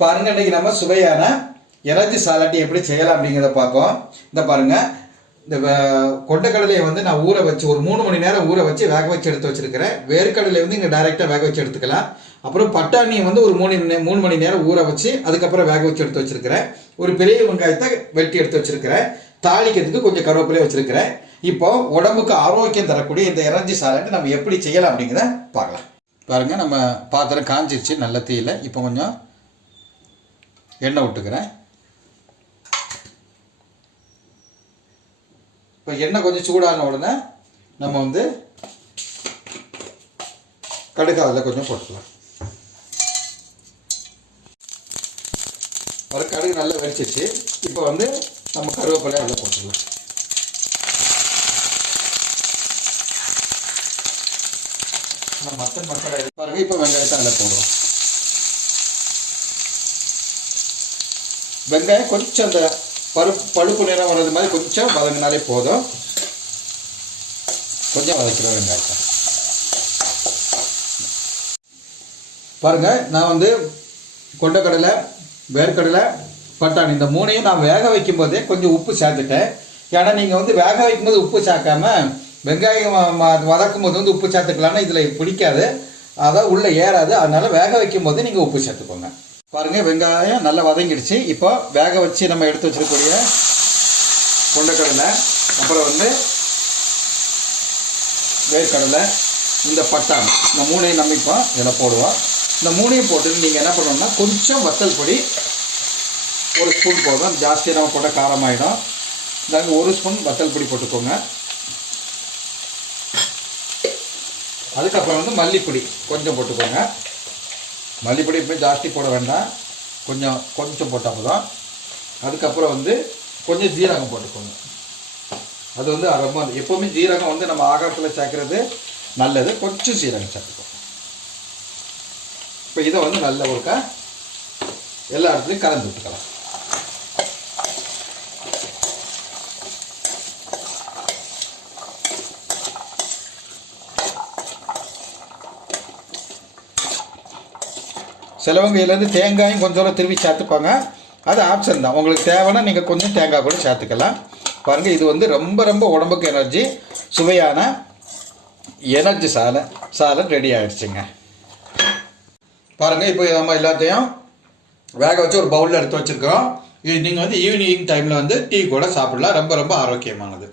பாருங்க, இன்னைக்கு நம்ம சுவையான இறைச்சி சாலட் எப்படி செய்யலாம் அப்படிங்கிறத பார்ப்போம். இந்த பாருங்க, இந்த கொண்டைக்கடலையை வந்து நான் ஊற வச்சு ஒரு 3 மணி நேரம் ஊற வச்சு வேக வச்சு எடுத்து வச்சிருக்கிறேன். வேர்க்கடலை வந்து இங்கே டைரெக்டாக வேக வச்சு எடுத்துக்கலாம். அப்புறம் பட்டாணியை வந்து ஒரு 3 மணி நேரம் ஊற வச்சு அதுக்கப்புறம் வேக வச்சு எடுத்து வச்சிருக்கிறேன். ஒரு பெரிய வெங்காயத்தை வெட்டி எடுத்து வச்சிருக்கிறேன். தாளிக்கிறதுக்கு கொஞ்சம் கருவேப்பிலையை வச்சிருக்கிறேன். இப்போ உடம்புக்கு ஆரோக்கியம் தரக்கூடிய இந்த இறைச்சி சாலட் நம்ம எப்படி செய்யலாம் அப்படிங்கிறத பார்க்கலாம். பாருங்க, நம்ம பாத்திரம் காஞ்சிருச்சு நல்ல தீயில. இப்போ கொஞ்சம் எண்ணெய் விட்டுக்கிறேன். இப்போ எண்ணெய் கொஞ்சம் சூடான உடனே நம்ம வந்து கடுகு அதில் கொஞ்சம் போட்டுக்கலாம். ஒரு கடுகு நல்லா வெடிச்சிச்சு. இப்போ வந்து நம்ம கருவேப்பிலை அதில் போட்டுக்கலாம். மட்டன் மசாலா பாருங்க. இப்போ வெங்காயத்தை அதில் போடுவோம். வெங்காயம் கொஞ்சம் அந்த பழுப்பு நிறம் வர்றது மாதிரி கொஞ்சம் வதங்கினாலே போதும். கொஞ்சம் வதக்கிறோம் வெங்காயத்தை. பாருங்க, நான் வந்து கொண்டைக்கடலை, வேர்க்கடலை, பட்டாணி இந்த மூணையும் நான் வேக வைக்கும் போதே கொஞ்சம் உப்பு சேர்த்துட்டேன். ஏன்னா நீங்கள் வந்து வேக வைக்கும்போது உப்பு சேர்க்காம வெங்காயம் வதக்கும் போது வந்து உப்பு சேர்த்துக்கலாம்னா இதில் பிடிக்காது, அதான் உள்ளே ஏறாது. அதனால வேக வைக்கும் போது நீங்கள் உப்பு சேர்த்துக்கோங்க. பாருங்க, வெங்காயம் நல்லா வதங்கிடுச்சு. இப்போ வேக வச்சு நம்ம எடுத்து வச்சிருக்கக்கூடிய கொண்டைக்கடலை, அப்புறம் வந்து வேர்க்கடலை, இந்த பட்டாணி, இந்த மூணையும் நம்ம இப்போ இதில் போடுவோம். இந்த மூணையும் போட்டு நீங்கள் என்ன பண்ணணும்னா கொஞ்சம் வத்தல் பொடி ஒரு ஸ்பூன் போதும். ஜாஸ்தியாக நம்ம போட்டால் காரமாயிடும். இதாங்க 1 ஸ்பூன் வத்தல் பொடி போட்டுக்கோங்க. அதுக்கப்புறம் வந்து மல்லிப்பொடி கொஞ்சம் போட்டுக்கோங்க. மல்லிப்பொடி இப்போ ஜாஸ்தி போட வேண்டாம், கொஞ்சம் போட்டால் போதும். அதுக்கப்புறம் வந்து கொஞ்சம் ஜீரகம் போட்டுக்கோங்க. அது வந்து ரொம்ப எப்போவுமே ஜீரகம் வந்து நம்ம ஆகாரத்தில் சேர்க்குறது நல்லது. கொஞ்சம் ஜீரகம் சேர்த்துக்கோங்க. இப்போ இதை வந்து நல்ல ஒருக்கா எல்லா இடத்துலையும் கலந்து விட்டுக்கலாம். சிலவங்க இதுலேருந்து தேங்காயும் கொஞ்சம் திருப்பி சேர்த்துப்பாங்க. அது ஆப்ஷன் தான், உங்களுக்கு தேவைன்னா நீங்கள் கொஞ்சம் தேங்காய் கூட சேர்த்துக்கலாம். பாருங்கள், இது வந்து ரொம்ப ரொம்ப உடம்புக்கு எனர்ஜி, சுவையான எனர்ஜி சாலட் ரெடி ஆகிடுச்சுங்க. பாருங்கள், இப்போ நம்ம எல்லாத்தையும் வேக வச்சு ஒரு பவுலில் எடுத்து வச்சுருக்கோம். இது நீங்கள் வந்து ஈவினிங் டைமில் வந்து டீ கூட சாப்பிடலாம். ரொம்ப ரொம்ப ஆரோக்கியமானது.